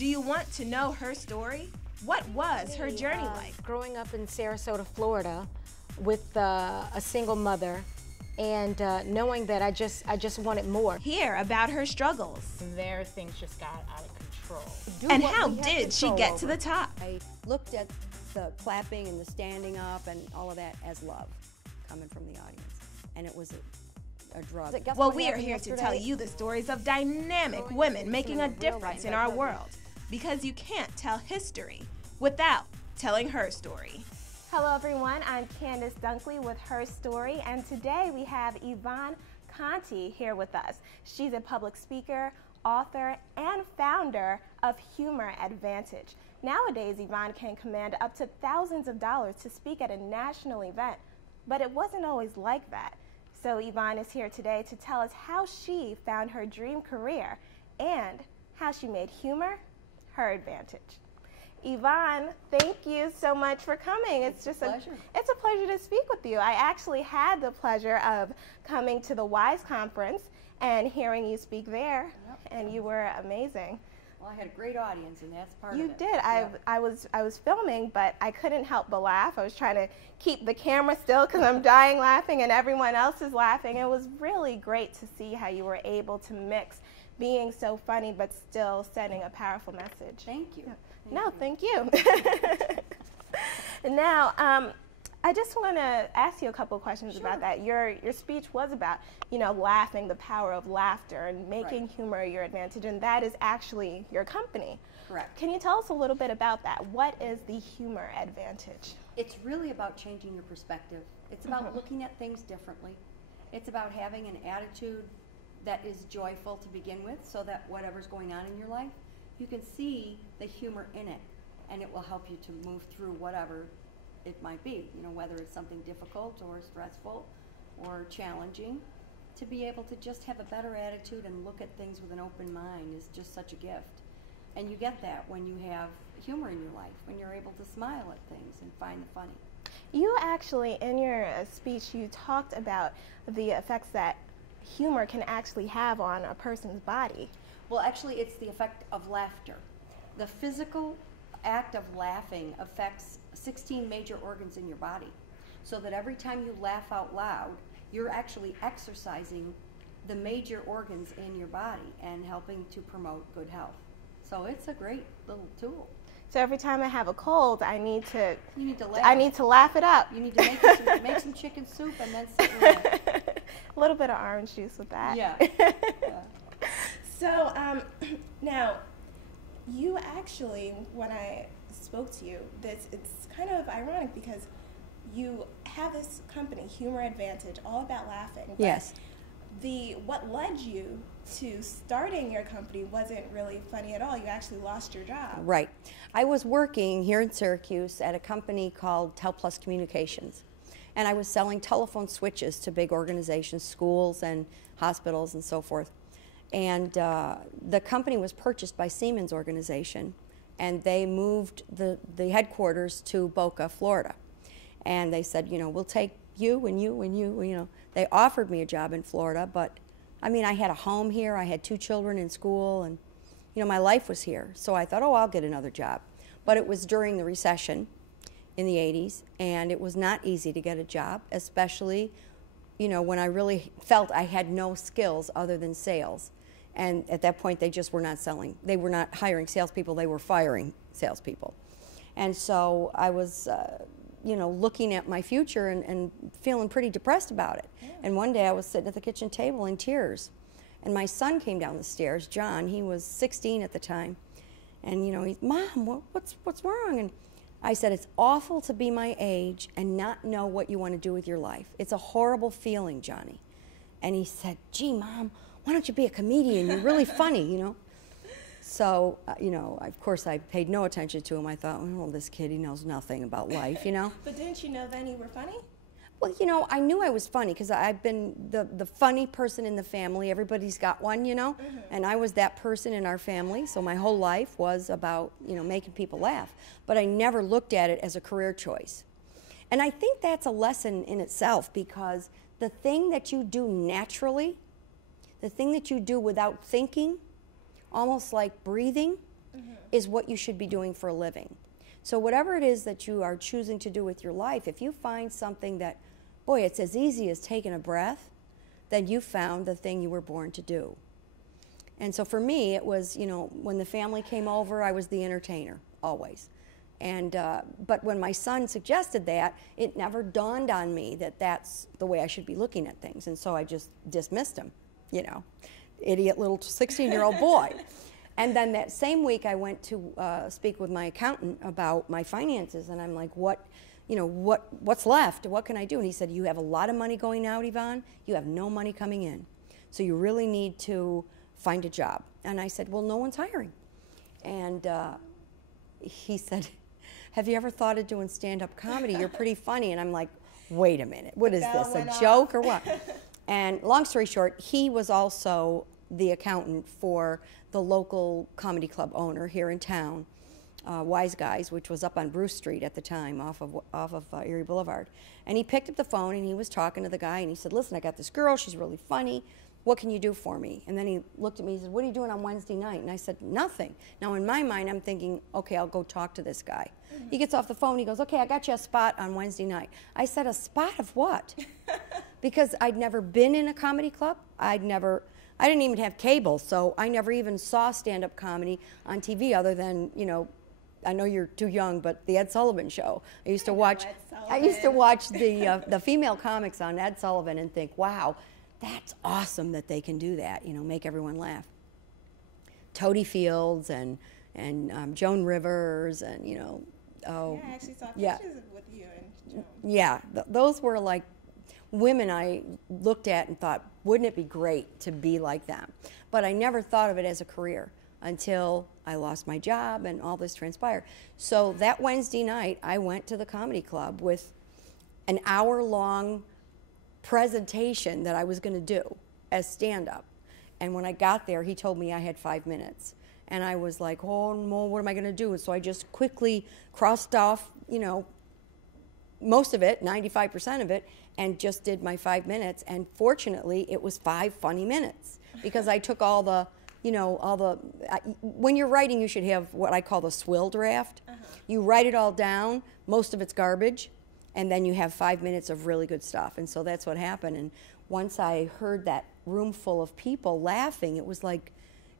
Do you want to know her story? What was her journey like? Growing up in Sarasota, Florida, with a single mother, and knowing that I just wanted more. Hear about her struggles. There, things just got out of control. And how did she get to the top? I looked at the clapping and the standing up and all of that as love coming from the audience, and it was a drug. Well, we are here to tell you the stories of dynamic women making a difference in our world, because you can't tell history without telling her story. Hello everyone, I'm Candace Dunkley with Her Story, and today we have Yvonne Conte here with us. She's a public speaker, author, and founder of Humor Advantage. Nowadays, Yvonne can command up to thousands of dollars to speak at a national event, but it wasn't always like that. So Yvonne is here today to tell us how she found her dream career and how she made humor her advantage. Yvonne, thank you so much for coming. It's just a pleasure to speak with you. I actually had the pleasure of coming to the WISE conference and hearing you speak there, and you were amazing. Well, I had a great audience, and that's part of it. You did. I was filming, but I couldn't help but laugh. I was trying to keep the camera still because I'm dying laughing, and everyone else is laughing. It was really great to see how you were able to mix being so funny but still sending a powerful message. Thank you. Thank you. Now, I just want to ask you a couple of questions about that. Your speech was about, laughing, the power of laughter, and making humor your advantage, and that is actually your company. Correct. Can you tell us a little bit about that? What is the Humor Advantage? It's really about changing your perspective. It's about looking at things differently. It's about having an attitude that is joyful to begin with, so that whatever's going on in your life, you can see the humor in it, and it will help you to move through whatever it might be, whether it's something difficult or stressful or challenging. To be able to just have a better attitude and look at things with an open mind is just such a gift. And you get that when you have humor in your life, when you're able to smile at things and find the funny. You actually, in your speech, you talked about the effects that humor can actually have on a person's body. Well, actually, it's the effect of laughter. The physical act of laughing affects 16 major organs in your body, so that every time you laugh out loud, you're actually exercising the major organs in your body and helping to promote good health. So it's a great little tool. So every time I have a cold, I need to laugh. I need to laugh it up. You need to make some chicken soup and then sit with it. A little bit of orange juice with that. Yeah. So now, you actually, when I spoke to you, it's kind of ironic because you have this company, Humor Advantage, all about laughing. Yes. What led you to starting your company wasn't really funny at all. You actually lost your job. Right. I was working here in Syracuse at a company called TelPlus Communications, and I was selling telephone switches to big organizations, schools and hospitals and so forth. And the company was purchased by Siemens organization, and they moved the headquarters to Boca, Florida. And they said, we'll take you and you and you, They offered me a job in Florida, but I had a home here, I had 2 children in school, and my life was here. So I thought, I'll get another job. But it was during the recession in the 80s, and it was not easy to get a job, especially, when I really felt I had no skills other than sales. And at that point, they just were not selling. They were not hiring salespeople, they were firing salespeople. And so I was, looking at my future and feeling pretty depressed about it. Yeah. And one day I was sitting at the kitchen table in tears. And my son came down the stairs, John, he was 16 at the time. And, he's, Mom, what's wrong? And I said, it's awful to be my age and not know what you want to do with your life. It's a horrible feeling, Johnny. And he said, gee, Mom, why don't you be a comedian? You're really funny, So, of course, I paid no attention to him. I thought, this kid, he knows nothing about life, But didn't you know then you were funny? Well, I knew I was funny because I've been the funny person in the family. Everybody's got one, and I was that person in our family. So my whole life was about, making people laugh. But I never looked at it as a career choice. And I think that's a lesson in itself, because the thing that you do naturally, the thing that you do without thinking, almost like breathing, is what you should be doing for a living. So whatever it is that you are choosing to do with your life, if you find something that, boy, it's as easy as taking a breath, then you found the thing you were born to do. And so for me, it was, you know, when the family came over, I was the entertainer, always. And, but when my son suggested that, it never dawned on me that that's the way I should be looking at things. And so I just dismissed him, you know, idiot little 16-year-old boy. And then that same week, I went to speak with my accountant about my finances, and I'm like, what's left? What can I do? And he said, you have a lot of money going out, Yvonne. You have no money coming in. So you really need to find a job. And I said, well, no one's hiring. And he said, have you ever thought of doing stand-up comedy? You're pretty funny. And I'm like, wait a minute. What is this, a joke or what? And long story short, he was also the accountant for the local comedy club owner here in town, Wise Guys, which was up on Bruce Street at the time, off of Erie Boulevard. And he picked up the phone and he was talking to the guy and he said, listen, I got this girl, she's really funny. What can you do for me? And then he looked at me, he said, what are you doing on Wednesday night? And I said, nothing. Now in my mind, I'm thinking, okay, I'll go talk to this guy. He gets off the phone, he goes, okay, I got you a spot on Wednesday night. I said, a spot of what? Because I'd never been in a comedy club. I didn't even have cable, so I never even saw stand-up comedy on TV other than, you know, I know you're too young, but the Ed Sullivan Show. I used to watch the female comics on Ed Sullivan and think, wow, that's awesome that they can do that, you know, make everyone laugh. Toady Fields and Joan Rivers and, you know, yeah, I actually saw pictures with you and Joan. Yeah, those were like women I looked at and thought, wouldn't it be great to be like them? But I never thought of it as a career until I lost my job and all this transpired. So that Wednesday night, I went to the comedy club with an hour-long presentation that I was going to do as stand-up. And when I got there, he told me I had 5 minutes. And I was like, oh, no, what am I going to do? And so I just quickly crossed off, you know, most of it, 95% of it, and just did my 5 minutes. And fortunately, it was 5 funny minutes because I took all the, you know, when you're writing, you should have what I call the swill draft. You write it all down, most of it's garbage, and then you have 5 minutes of really good stuff. And so that's what happened. And once I heard that room full of people laughing, it was like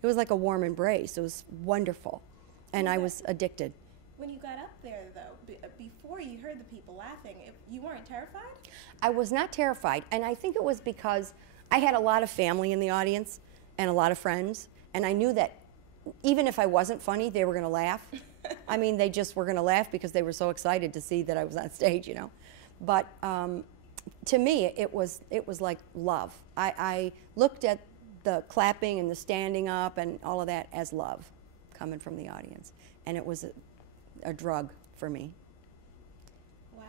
a warm embrace. It was wonderful. And I was addicted. When you got up there, though, before you heard the people laughing, you weren't terrified? I was not terrified, and I think it was because I had a lot of family in the audience and a lot of friends, and I knew that even if I wasn't funny, they were going to laugh. I mean, they just were going to laugh because they were so excited to see that I was on stage, you know. But to me, it was like love. I looked at the clapping and the standing up and all of that as love coming from the audience, and it was a drug for me. Wow.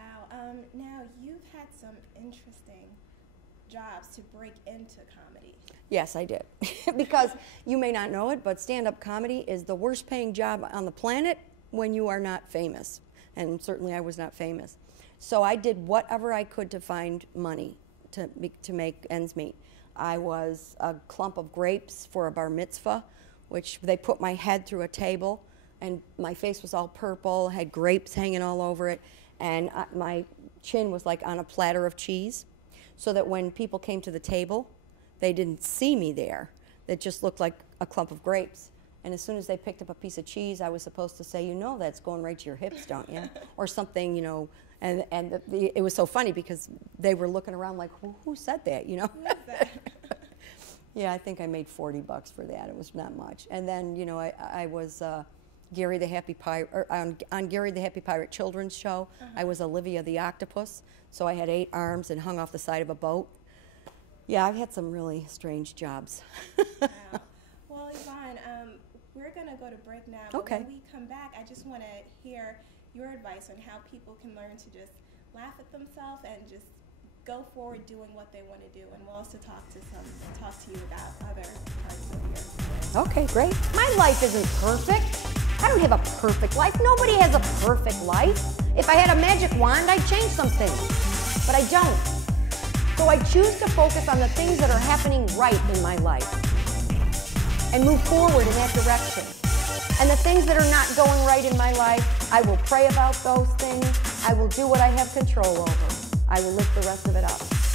Now, you've had some interesting jobs to break into comedy. Yes, I did. Because you may not know it, but stand-up comedy is the worst paying job on the planet when you are not famous. And certainly I was not famous. So I did whatever I could to find money to make ends meet. I was a clump of grapes for a bar mitzvah, which they put my head through a table, and my face was all purple, had grapes hanging all over it, and my chin was like on a platter of cheese, so that when people came to the table, they didn't see me there. It just looked like a clump of grapes. And as soon as they picked up a piece of cheese, I was supposed to say, you know, that's going right to your hips, don't you? Or something, you know. And it was so funny because they were looking around like, who said that, you know? Who is that? Yeah, I think I made $40 for that. It was not much. And then, you know, I was Gary the Happy Pirate, on Gary the Happy Pirate children's show. I was Olivia the Octopus, so I had 8 arms and hung off the side of a boat. Yeah, I've had some really strange jobs. Wow. Well, Yvonne, we're going to go to break now. But Okay. when we come back, I just want to hear your advice on how people can learn to just laugh at themselves and just go forward doing what they want to do. And we'll also talk to you about other parts of your Okay, great. My life isn't perfect. I don't have a perfect life. Nobody has a perfect life. If I had a magic wand, I'd change some things. But I don't. So I choose to focus on the things that are happening right in my life and move forward in that direction. And the things that are not going right in my life, I will pray about those things. I will do what I have control over. I will lift the rest of it up.